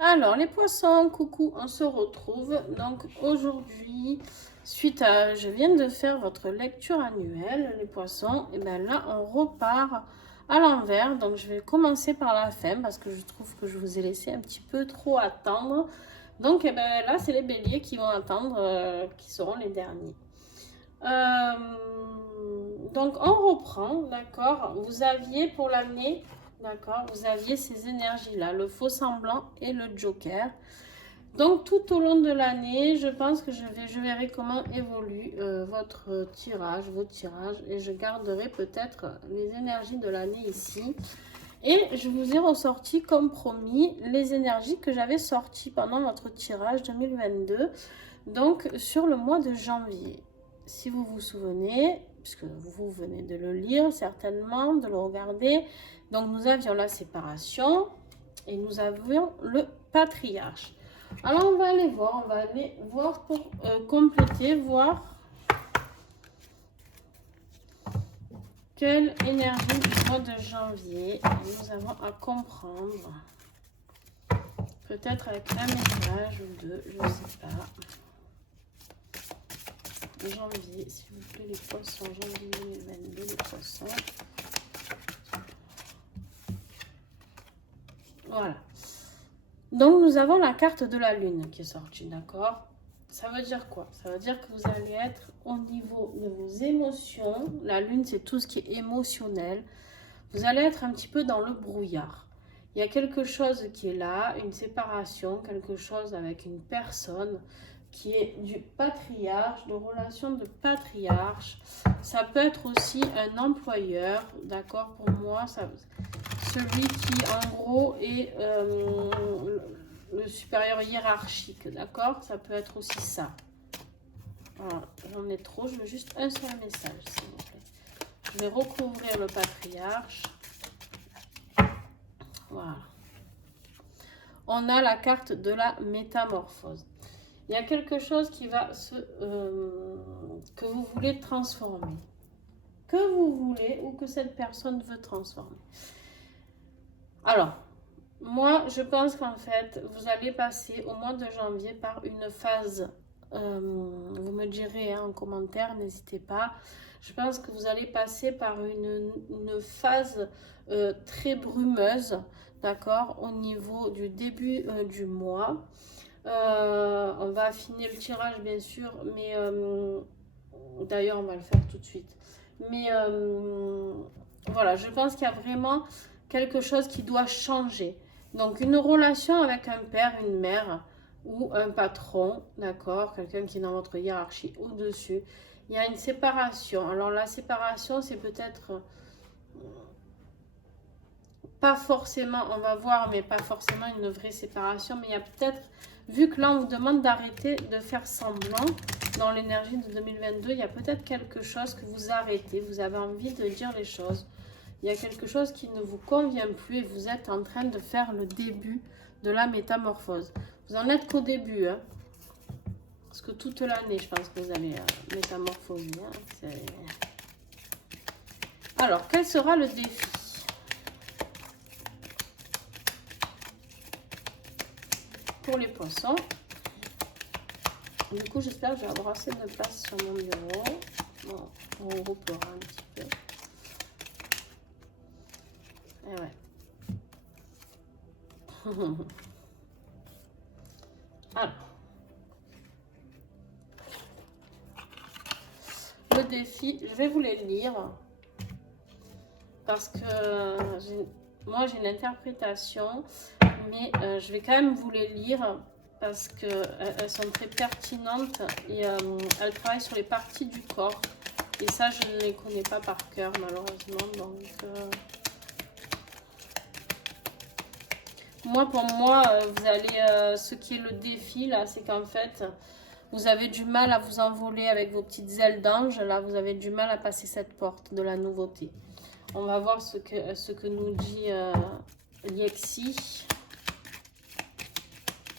Alors, les poissons, coucou, on se retrouve. Donc, aujourd'hui, suite à, je viens de faire votre lecture annuelle, les poissons, et bien là, on repart à l'envers. Donc, je vais commencer par la fin parce que je trouve que je vous ai laissé un petit peu trop attendre. Donc, et ben là, c'est les béliers qui vont attendre, qui seront les derniers. Donc, on reprend, d'accord. Vous aviez pour l'année, d'accord, vous aviez ces énergies-là, le faux semblant et le joker. Donc, tout au long de l'année, je pense que je verrai comment évolue votre tirage, vos tirages, et je garderai peut-être les énergies de l'année ici. Et je vous ai ressorti, comme promis, les énergies que j'avais sorties pendant votre tirage 2022, donc sur le mois de janvier. Si vous vous souvenez, puisque vous venez de le lire certainement, de le regarder, donc nous avions la séparation et nous avions le patriarche. Alors on va aller voir pour compléter, voir quelle énergie du mois de janvier nous avons à comprendre. Peut-être avec un message ou deux, je ne sais pas. Janvier, s'il vous plaît, les poissons, janvier 2022, les poissons. Voilà. Donc, nous avons la carte de la lune qui est sortie, d'accord? Ça veut dire quoi? Ça veut dire que vous allez être au niveau de vos émotions. La lune, c'est tout ce qui est émotionnel. Vous allez être un petit peu dans le brouillard. Il y a quelque chose qui est là, une séparation, quelque chose avec une personne qui est du patriarche, de relation de patriarche. Ça peut être aussi un employeur, d'accord? Pour moi, celui qui en gros est le supérieur hiérarchique, d'accord? Ça peut être aussi ça. Voilà, j'en ai trop, je veux juste un seul message, s'il vous plaît. Je vais recouvrir le patriarche. Voilà. On a la carte de la métamorphose. Il y a quelque chose qui va que vous voulez transformer. Que vous voulez ou que cette personne veut transformer. Alors, moi, je pense qu'en fait, vous allez passer au mois de janvier par une phase, vous me direz en commentaire, n'hésitez pas. Je pense que vous allez passer par une phase très brumeuse, d'accord, au niveau du début du mois. On va affiner le tirage, bien sûr, mais d'ailleurs, on va le faire tout de suite. Mais voilà, je pense qu'il y a vraiment quelque chose qui doit changer. Donc, une relation avec un père, une mère ou un patron, d'accord, quelqu'un qui est dans votre hiérarchie au-dessus. Il y a une séparation. Alors, la séparation, c'est peut-être pas forcément, on va voir, mais pas forcément une vraie séparation. Mais il y a peut-être, vu que là, on vous demande d'arrêter de faire semblant dans l'énergie de 2022, il y a peut-être quelque chose que vous arrêtez. Vous avez envie de dire les choses. Il y a quelque chose qui ne vous convient plus et vous êtes en train de faire le début de la métamorphose. Vous en êtes qu'au début, hein, parce que toute l'année, je pense que vous allez métamorphoser. Hein, alors, quel sera le défi? Pour les poissons. Du coup, j'espère que je vais avoir assez de place sur mon bureau. Bon, on replera un petit peu. Et ouais. Alors, le défi, je vais vous les lire parce que moi j'ai une interprétation, mais je vais quand même vous les lire parce qu'elles sont très pertinentes et elles travaillent sur les parties du corps. Et ça, je ne les connais pas par cœur, malheureusement. Donc, pour moi, vous allez, ce qui est le défi, là, c'est qu'en fait, vous avez du mal à vous envoler avec vos petites ailes d'ange. Là, vous avez du mal à passer cette porte de la nouveauté. On va voir ce que nous dit Liexi.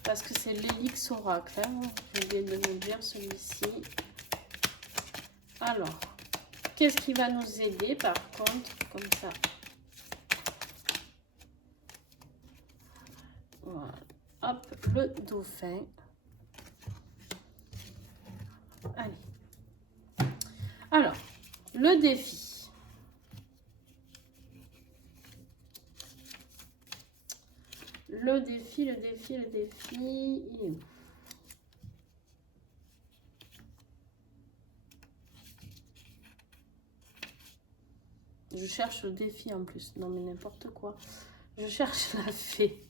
Parce que c'est l'Élix Oracle. Hein. Je viens de vous dire celui-ci. Alors, qu'est-ce qui va nous aider par contre, comme ça? Voilà. Hop, le dauphin. Allez. Alors, le défi. Le défi, il est où? Je cherche le défi en plus. Non mais n'importe quoi. Je cherche la fée.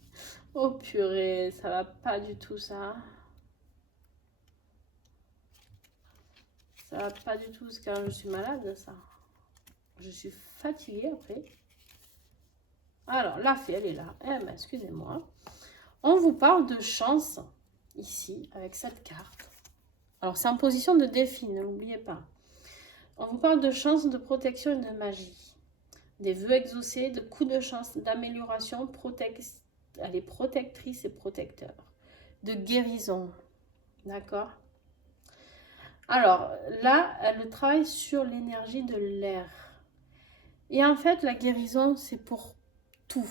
Oh purée, ça va pas du tout ça. Ça va pas du tout, c'est quand je suis malade ça. Je suis fatiguée après. Alors, la fée, elle est là. Eh ben, excusez-moi. On vous parle de chance ici avec cette carte. Alors, c'est en position de défi, ne l'oubliez pas. On vous parle de chance, de protection et de magie. Des vœux exaucés, de coups de chance, d'amélioration, protectrice et protecteur. De guérison. D'accord? Alors, là, elle travaille sur l'énergie de l'air. Et en fait, la guérison, c'est pour tout.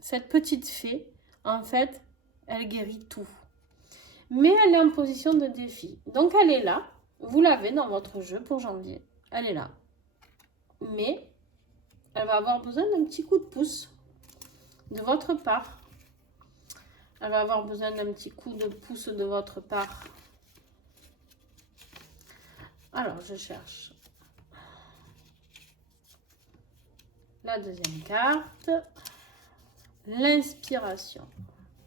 Cette petite fée, en fait, elle guérit tout. Mais elle est en position de défi. Donc, elle est là. Vous l'avez dans votre jeu pour janvier. Elle est là. Mais elle va avoir besoin d'un petit coup de pouce de votre part. Elle va avoir besoin d'un petit coup de pouce de votre part. Alors, je cherche la deuxième carte. L'inspiration.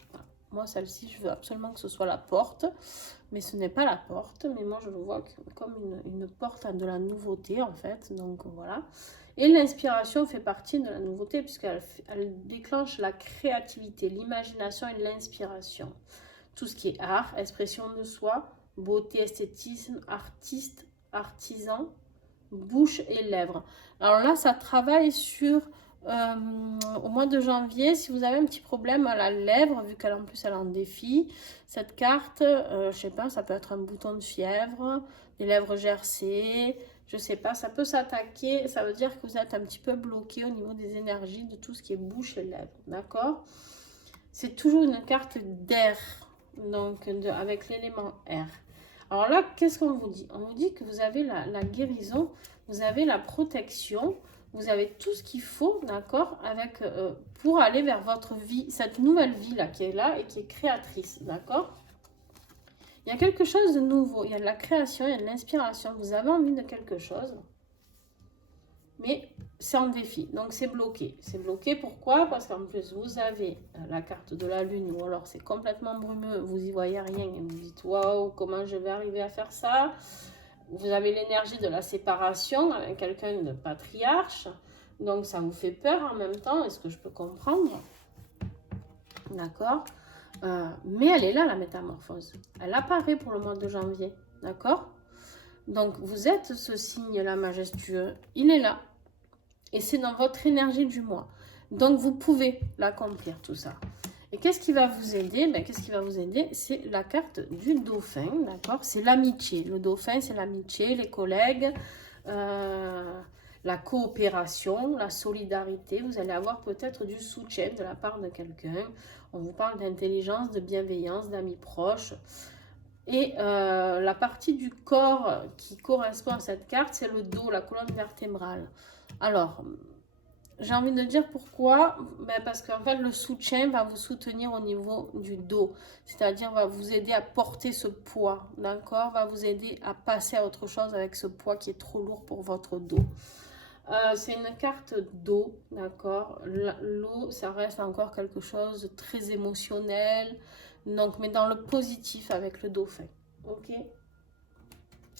Voilà. Moi, celle-ci, je veux absolument que ce soit la porte. Mais ce n'est pas la porte. Mais moi, je le vois comme une porte de la nouveauté, en fait. Donc, voilà. Et l'inspiration fait partie de la nouveauté puisqu'elle déclenche la créativité, l'imagination et l'inspiration. Tout ce qui est art, expression de soi, beauté, esthétisme, artiste, artisan, bouche et lèvres. Alors là, ça travaille sur, au mois de janvier, si vous avez un petit problème à la lèvre, vu qu'elle en plus elle en défie, cette carte, je sais pas, ça peut être un bouton de fièvre, des lèvres gercées, je sais pas, ça peut s'attaquer, ça veut dire que vous êtes un petit peu bloqué au niveau des énergies de tout ce qui est bouche et lèvres, d'accord? C'est toujours une carte d'air, donc avec l'élément R. Alors là, qu'est-ce qu'on vous dit? On vous dit que vous avez la guérison, vous avez la protection, vous avez tout ce qu'il faut, d'accord, avec pour aller vers votre vie, cette nouvelle vie là qui est là et qui est créatrice, d'accord? Il y a quelque chose de nouveau, il y a de la création, il y a de l'inspiration, vous avez envie de quelque chose, mais c'est en défi, donc c'est bloqué. C'est bloqué, pourquoi? Parce qu'en plus, vous avez la carte de la lune, ou alors c'est complètement brumeux, vous y voyez rien, et vous dites, waouh, comment je vais arriver à faire ça? Vous avez l'énergie de la séparation avec quelqu'un de patriarche, donc ça vous fait peur en même temps, est-ce que je peux comprendre? D'accord? Mais elle est là, la métamorphose. Elle apparaît pour le mois de janvier, d'accord? Donc, vous êtes ce signe-là majestueux, il est là. Et c'est dans votre énergie du mois. Donc, vous pouvez l'accomplir, tout ça. Et qu'est-ce qui va vous aider? Ben, qu'est-ce qui va vous aider? C'est la carte du dauphin, d'accord? C'est l'amitié. Le dauphin, c'est l'amitié, les collègues, la coopération, la solidarité. Vous allez avoir peut-être du soutien de la part de quelqu'un. On vous parle d'intelligence, de bienveillance, d'amis proches. Et la partie du corps qui correspond à cette carte, c'est le dos, la colonne vertébrale. Alors, j'ai envie de dire pourquoi, ben parce qu'en fait, le soutien va vous soutenir au niveau du dos. C'est-à-dire, va vous aider à porter ce poids, d'accord? Va vous aider à passer à autre chose avec ce poids qui est trop lourd pour votre dos. C'est une carte d'eau, d'accord? L'eau, ça reste encore quelque chose de très émotionnel, donc, mais dans le positif avec le dauphin, ok?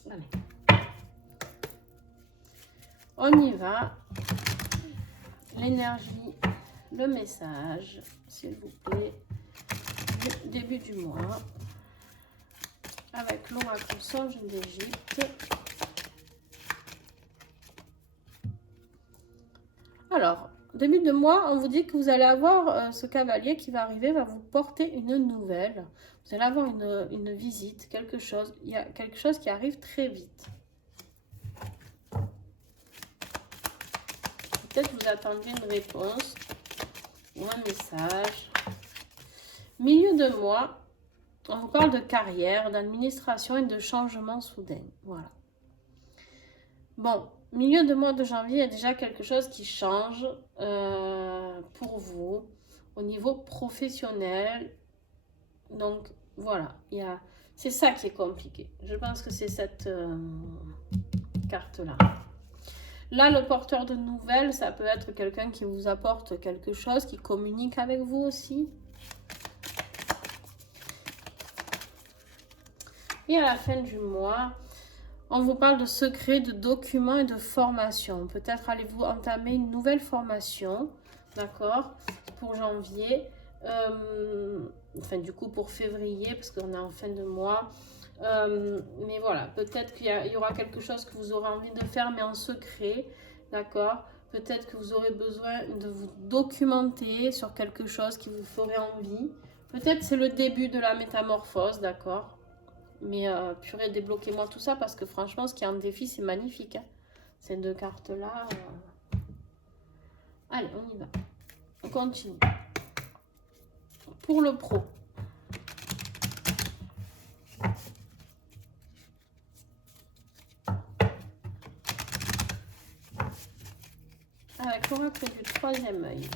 Allez. On y va. L'énergie, le message, s'il vous plaît, du début du mois, avec l'oracle Songe d'Égypte. Alors, début de mois, on vous dit que vous allez avoir ce cavalier qui va arriver, va vous porter une nouvelle. Vous allez avoir une visite, quelque chose. Il y a quelque chose qui arrive très vite. Peut-être vous attendiez une réponse ou un message. Milieu de mois, on vous parle de carrière, d'administration et de changement soudain. Voilà. Bon, milieu de mois de janvier, il y a déjà quelque chose qui change pour vous au niveau professionnel. Donc, voilà, c'est ça qui est compliqué. Je pense que c'est cette carte-là. Là, le porteur de nouvelles, ça peut être quelqu'un qui vous apporte quelque chose, qui communique avec vous aussi. Et à la fin du mois, on vous parle de secrets, de documents et de formation. Peut-être allez-vous entamer une nouvelle formation, d'accord, pour janvier. Enfin, du coup, pour février, parce qu'on est en fin de mois. Mais voilà, peut-être qu'il y aura quelque chose que vous aurez envie de faire, mais en secret, d'accord. Peut-être que vous aurez besoin de vous documenter sur quelque chose qui vous ferait envie. Peut-être c'est le début de la métamorphose, d'accord. Mais purée, débloquez-moi tout ça parce que franchement, ce qui est en défi, c'est magnifique. Hein. Ces deux cartes-là. Allez, on y va. On continue. Pour le pro. Avec l'oracle du troisième œil.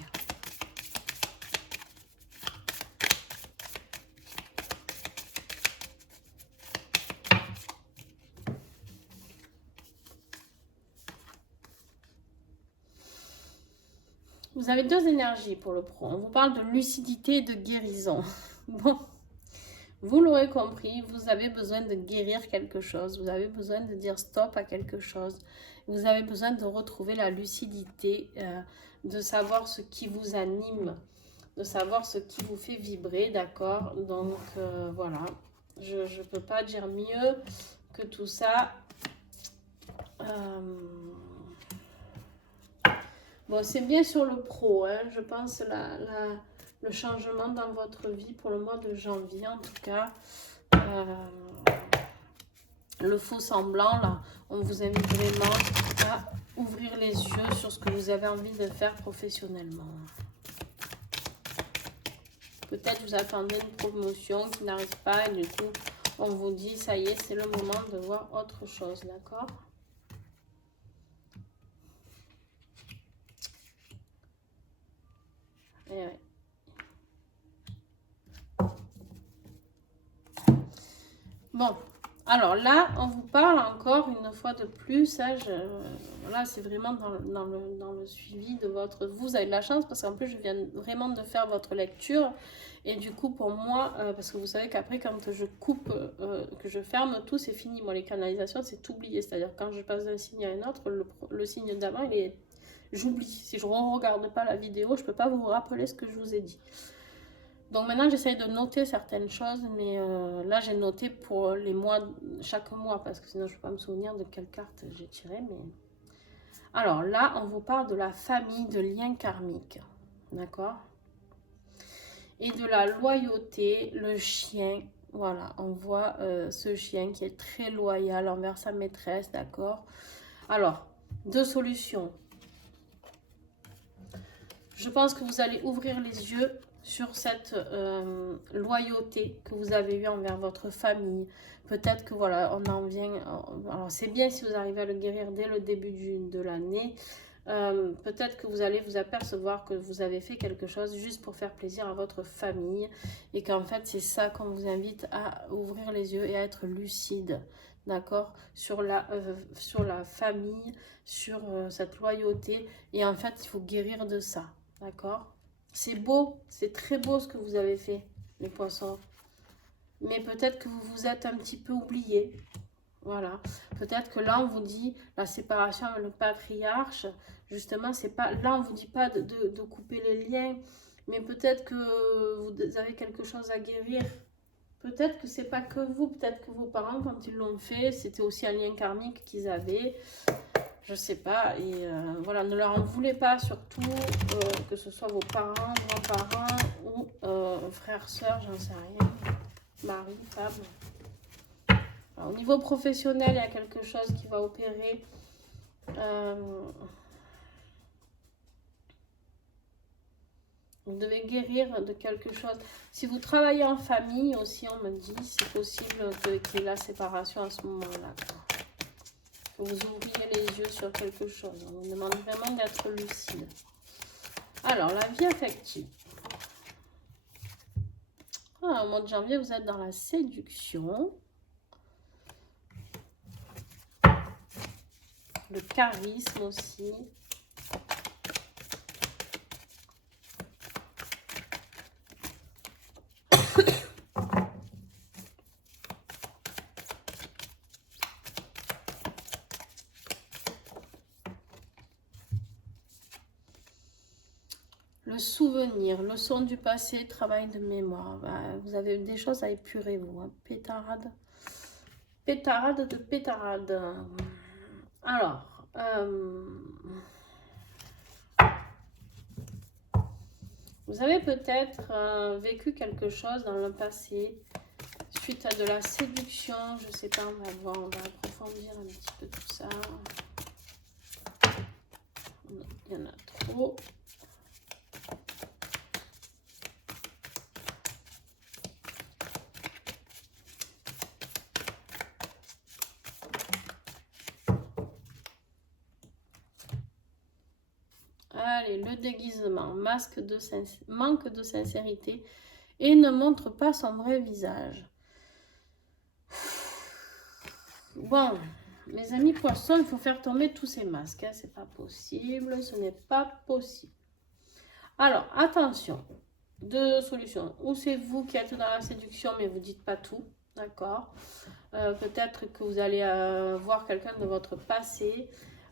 Vous avez deux énergies pour le pro. On vous parle de lucidité et de guérison. Bon, vous l'aurez compris, vous avez besoin de guérir quelque chose. Vous avez besoin de dire stop à quelque chose. Vous avez besoin de retrouver la lucidité, de savoir ce qui vous anime, de savoir ce qui vous fait vibrer, d'accord? Donc, voilà. Je ne peux pas dire mieux que tout ça. Bon, c'est bien sur le pro, hein, je pense, le changement dans votre vie pour le mois de janvier, en tout cas. Le faux semblant, là, on vous invite vraiment à ouvrir les yeux sur ce que vous avez envie de faire professionnellement. Peut-être vous attendez une promotion qui n'arrive pas et du coup, on vous dit, ça y est, c'est le moment de voir autre chose, d'accord ? Et ouais. Bon, alors là, on vous parle encore une fois de plus. Hein, voilà, c'est vraiment dans le suivi de votre... Vous avez de la chance parce qu'en plus, je viens vraiment de faire votre lecture. Et du coup, pour moi, parce que vous savez qu'après, quand je coupe, que je ferme tout, c'est fini. Moi, les canalisations, c'est oublié. C'est-à-dire, quand je passe d'un signe à un autre, le signe d'avant, j'oublie. Si je ne regarde pas la vidéo, je ne peux pas vous rappeler ce que je vous ai dit. Donc maintenant, j'essaye de noter certaines choses, mais là, j'ai noté pour les mois, chaque mois, parce que sinon, je ne peux pas me souvenir de quelle carte j'ai tiré. Mais... Alors là, on vous parle de la famille, de liens karmiques, d'accord? Et de la loyauté, le chien, voilà, on voit ce chien qui est très loyal envers sa maîtresse, d'accord? Alors, deux solutions. Je pense que vous allez ouvrir les yeux sur cette loyauté que vous avez eue envers votre famille. Peut-être que voilà, on en vient... Alors c'est bien si vous arrivez à le guérir dès le début de l'année. Peut-être que vous allez vous apercevoir que vous avez fait quelque chose juste pour faire plaisir à votre famille. Et qu'en fait, c'est ça qu'on vous invite à ouvrir les yeux et à être lucide. D'accord, sur la famille, sur cette loyauté. Et en fait, il faut guérir de ça. D'accord? C'est beau, c'est très beau ce que vous avez fait, les poissons. Mais peut-être que vous vous êtes un petit peu oublié. Voilà. Peut-être que là, on vous dit la séparation avec le patriarche. Justement, c'est pas là, on vous dit pas de couper les liens. Mais peut-être que vous avez quelque chose à guérir. Peut-être que c'est pas que vous. Peut-être que vos parents, quand ils l'ont fait, c'était aussi un lien karmique qu'ils avaient. Je sais pas, et voilà, ne leur en voulez pas, surtout que ce soit vos parents, grands-parents ou frères, sœurs, j'en sais rien, mari, femme. Alors, au niveau professionnel, il y a quelque chose qui va opérer. Vous devez guérir de quelque chose. Si vous travaillez en famille aussi, on me dit, c'est possible qu'il y ait la séparation à ce moment-là. Que vous ouvriez les yeux sur quelque chose. On vous demande vraiment d'être lucide. Alors, la vie affective. Au mois de janvier, vous êtes dans la séduction. Le charisme aussi. Le souvenir, leçon du passé, travail de mémoire. Vous avez des choses à épurer, vous. Hein. Pétarade. Pétarade de pétarade. Alors, vous avez peut-être vécu quelque chose dans le passé suite à de la séduction. Je ne sais pas, on va voir, on va approfondir un petit peu tout ça. Il y en a trop. Allez, le déguisement, manque de sincérité et ne montre pas son vrai visage. Bon, mes amis poissons, il faut faire tomber tous ces masques. Hein, c'est pas possible, ce n'est pas possible. Alors, attention, deux solutions. Ou c'est vous qui êtes dans la séduction, mais vous dites pas tout, d'accord. Peut-être que vous allez voir quelqu'un de votre passé.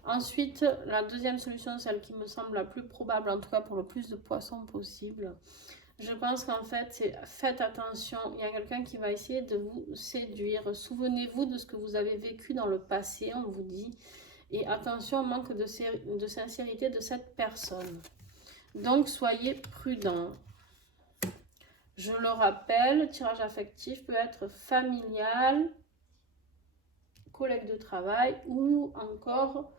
Ensuite, la deuxième solution, celle qui me semble la plus probable, en tout cas pour le plus de poissons possible. Je pense qu'en fait, c'est faites attention. Il y a quelqu'un qui va essayer de vous séduire. Souvenez-vous de ce que vous avez vécu dans le passé, on vous dit. Et attention au manque de sincérité de cette personne. Donc, soyez prudents. Je le rappelle, le tirage affectif peut être familial, collègue de travail ou encore...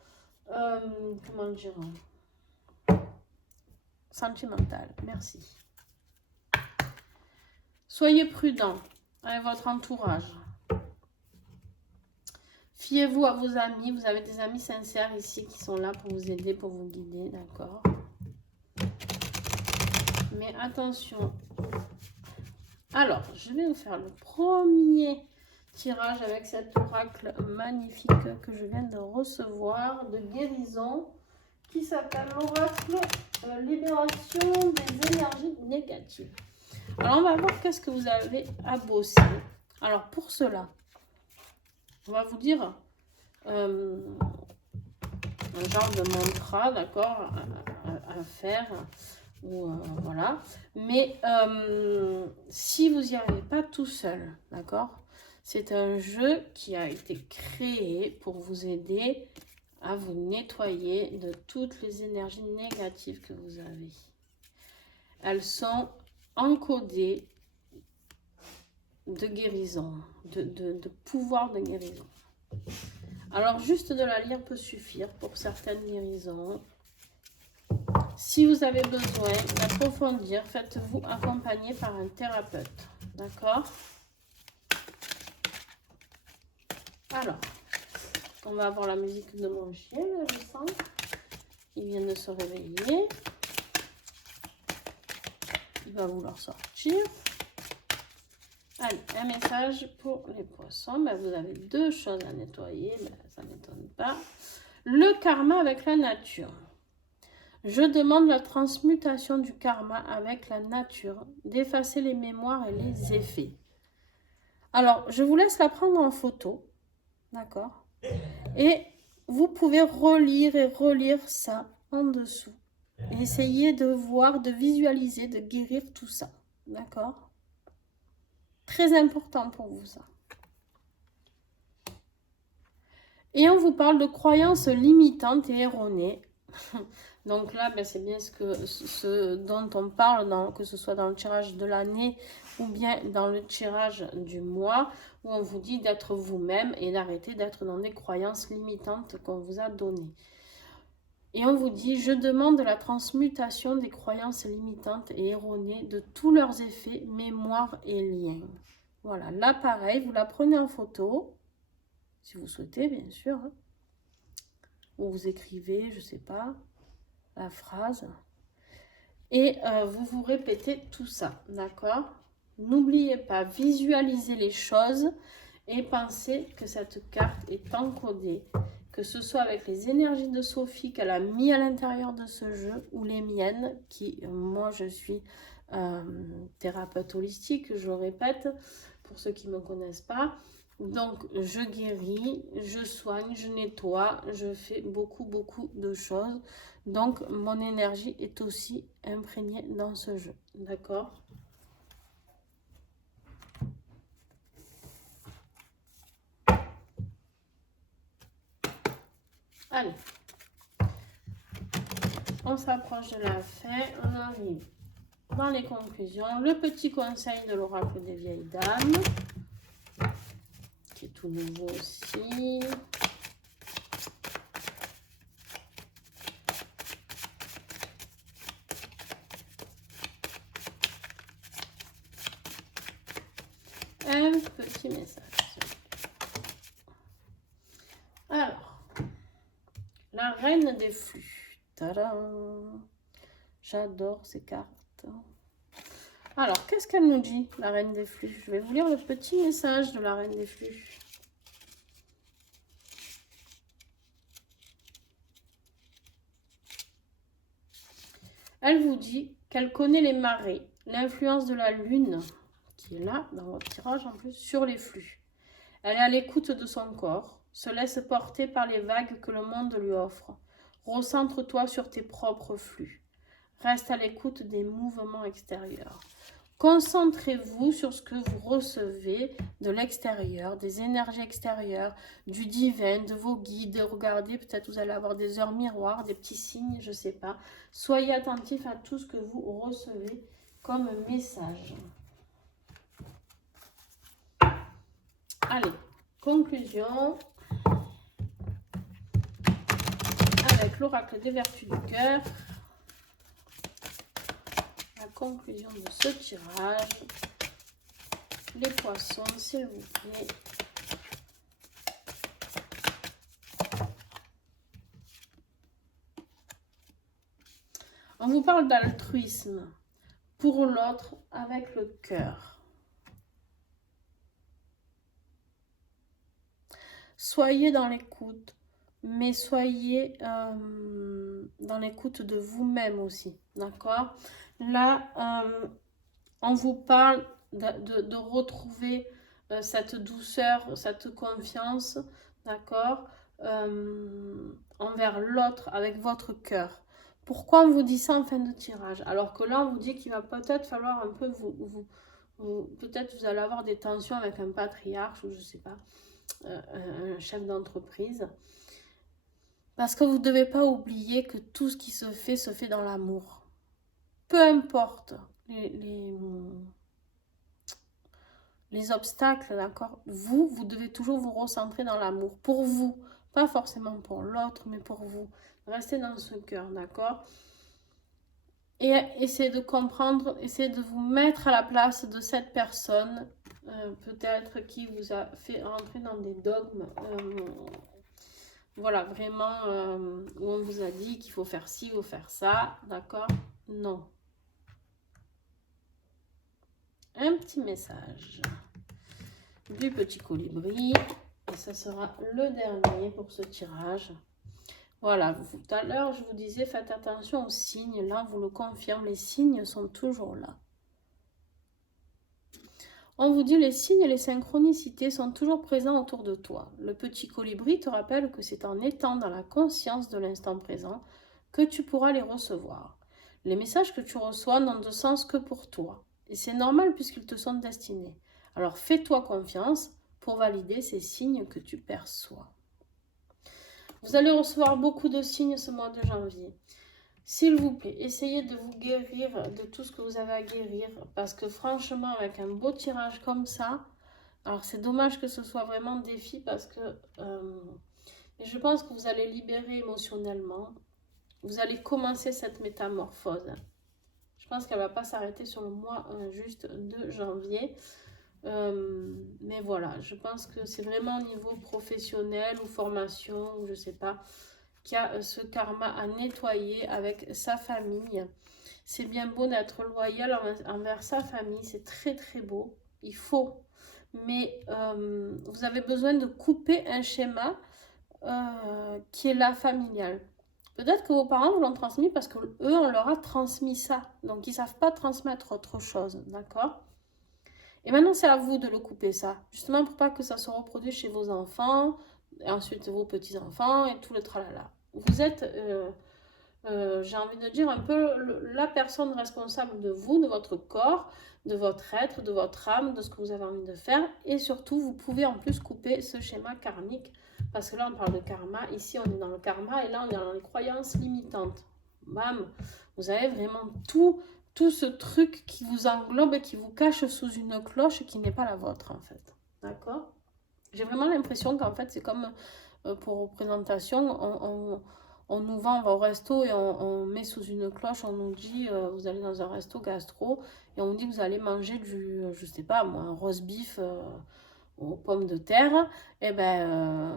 comment dire, sentimental. Merci. Soyez prudent avec votre entourage. Fiez-vous à vos amis. Vous avez des amis sincères ici qui sont là pour vous aider, pour vous guider, d'accord? Mais attention. Alors, je vais vous faire le premier tirage avec cet oracle magnifique que je viens de recevoir de guérison qui s'appelle l'oracle libération des énergies négatives. Alors on va voir qu'est-ce que vous avez à bosser. Alors pour cela, on va vous dire un genre de mantra, d'accord, à faire. Ou voilà. Mais si vous n'y arrivez pas tout seul, d'accord, c'est un jeu qui a été créé pour vous aider à vous nettoyer de toutes les énergies négatives que vous avez. Elles sont encodées de guérison, de pouvoir de guérison. Alors juste de la lire peut suffire pour certaines guérisons. Si vous avez besoin d'approfondir, faites-vous accompagner par un thérapeute. D'accord? Alors, on va avoir la musique de mon chien, là, je sens. Il vient de se réveiller. Il va vouloir sortir. Allez, un message pour les poissons. Ben, vous avez deux choses à nettoyer. Ben, ça ne m'étonne pas. Le karma avec la nature. Je demande la transmutation du karma avec la nature, d'effacer les mémoires et les effets. Alors, je vous laisse la prendre en photo, d'accord? Et vous pouvez relire et relire ça en dessous. Et essayez de voir, de visualiser, de guérir tout ça, d'accord? Très important pour vous, ça. Et on vous parle de croyances limitantes et erronées. Donc là, ben, c'est bien ce dont on parle, que ce soit dans le tirage de l'année ou bien dans le tirage du mois, où on vous dit d'être vous-même et d'arrêter d'être dans des croyances limitantes qu'on vous a données. Et on vous dit, je demande la transmutation des croyances limitantes et erronées de tous leurs effets, mémoires et liens. Voilà, là pareil, vous la prenez en photo, si vous souhaitez bien sûr, hein, ou vous écrivez, je sais pas, la phrase. Et vous vous répétez tout ça, d'accord? N'oubliez pas, visualisez les choses et pensez que cette carte est encodée, que ce soit avec les énergies de Sophie qu'elle a mis à l'intérieur de ce jeu ou les miennes, qui, moi je suis thérapeute holistique, je répète, pour ceux qui ne me connaissent pas. Donc, je guéris, je soigne, je nettoie, je fais beaucoup de choses. Donc, mon énergie est aussi imprégnée dans ce jeu. D'accord? Allez. On s'approche de la fin. On arrive dans les conclusions. Le petit conseil de l'oracle des vieilles dames, qui est tout nouveau aussi. Un petit message. Alors, la reine des flux. Tadam! J'adore ces cartes. Alors, qu'est-ce qu'elle nous dit, la reine des flux? Je vais vous lire le petit message de la reine des flux. Elle vous dit qu'elle connaît les marées, l'influence de la lune, qui est là, dans votre tirage en plus, sur les flux. Elle est à l'écoute de son corps, se laisse porter par les vagues que le monde lui offre. Recentre-toi sur tes propres flux. Reste à l'écoute des mouvements extérieurs. Concentrez-vous sur ce que vous recevez de l'extérieur, des énergies extérieures, du divin, de vos guides. Regardez, peut-être vous allez avoir des heures miroirs, des petits signes, je ne sais pas. Soyez attentifs à tout ce que vous recevez comme message. Allez, conclusion avec l'oracle des vertus du cœur. La conclusion de ce tirage. Les poissons, s'il vous plaît. On vous parle d'altruisme pour l'autre avec le cœur. Soyez dans l'écoute, mais soyez dans l'écoute de vous-même aussi, d'accord? Là, on vous parle de retrouver cette douceur, cette confiance, d'accord, envers l'autre avec votre cœur. Pourquoi on vous dit ça en fin de tirage? Alors que là, on vous dit qu'il va peut-être falloir un peu peut-être vous allez avoir des tensions avec un patriarche ou je sais pas, un chef d'entreprise. Parce que vous ne devez pas oublier que tout ce qui se fait dans l'amour. Peu importe les obstacles, d'accord? Vous devez toujours vous recentrer dans l'amour. Pour vous, pas forcément pour l'autre, mais pour vous. Restez dans ce cœur, d'accord? Et essayez de comprendre, essayez de vous mettre à la place de cette personne, peut-être qui vous a fait rentrer dans des dogmes. Voilà, vraiment, où on vous a dit qu'il faut faire ci ou faire ça, d'accord? Non. Un petit message du petit colibri. Et ça sera le dernier pour ce tirage. Voilà, tout à l'heure, je vous disais, faites attention aux signes. Là, on vous le confirme, les signes sont toujours là. On vous dit, les signes et les synchronicités sont toujours présents autour de toi. Le petit colibri te rappelle que c'est en étant dans la conscience de l'instant présent que tu pourras les recevoir. Les messages que tu reçois n'ont de sens que pour toi. Et c'est normal puisqu'ils te sont destinés. Alors fais-toi confiance pour valider ces signes que tu perçois. Vous allez recevoir beaucoup de signes ce mois de janvier. S'il vous plaît, essayez de vous guérir de tout ce que vous avez à guérir. Parce que franchement, avec un beau tirage comme ça, alors c'est dommage que ce soit vraiment défi parce que je pense que vous allez libérer émotionnellement. Vous allez commencer cette métamorphose. Je pense qu'elle ne va pas s'arrêter sur le mois juste de janvier. Mais voilà, je pense que c'est vraiment au niveau professionnel ou formation, ou je ne sais pas, qu'il y a ce karma à nettoyer avec sa famille. C'est bien beau d'être loyal envers sa famille, c'est très très beau, il faut. Mais vous avez besoin de couper un schéma qui est là familial. Peut-être que vos parents vous l'ont transmis parce qu'eux, on leur a transmis ça. Donc, ils ne savent pas transmettre autre chose, d'accord? Et maintenant, c'est à vous de le couper, ça. Justement, pour pas que ça se reproduise chez vos enfants, et ensuite vos petits-enfants, et tout le tralala. Vous êtes, j'ai envie de dire, un peu la personne responsable de vous, de votre corps, de votre être, de votre âme, de ce que vous avez envie de faire. Et surtout, vous pouvez en plus couper ce schéma karmique. Parce que là, on parle de karma. Ici, on est dans le karma. Et là, on est dans les croyances limitantes. Bam! Vous avez vraiment tout ce truc qui vous englobe et qui vous cache sous une cloche qui n'est pas la vôtre, en fait. D'accord? J'ai vraiment l'impression qu'en fait, c'est comme pour représentation, on nous vend, on va au resto et on met sous une cloche, on nous dit, vous allez dans un resto gastro, et on vous dit que vous allez manger du, je sais pas moi, un roast beef aux pommes de terre, et ben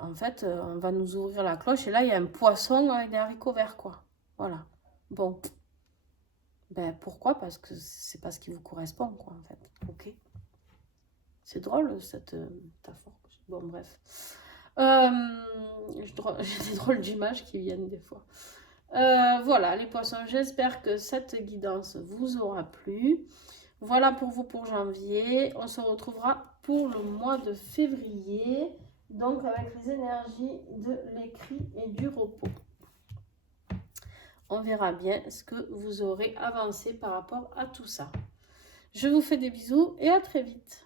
en fait, on va nous ouvrir la cloche, et là, il y a un poisson avec des haricots verts, quoi. Voilà. Bon. Ben pourquoi? Parce que c'est pas ce qui vous correspond, quoi, en fait. Ok. C'est drôle, cette métaphore. Bon, bref. J'ai des drôles d'images qui viennent des fois. Voilà, les poissons, j'espère que cette guidance vous aura plu. Voilà pour vous pour janvier. On se retrouvera pour le mois de février, donc avec les énergies de l'écrit et du repos. On verra bien ce que vous aurez avancé par rapport à tout ça. Je vous fais des bisous et à très vite.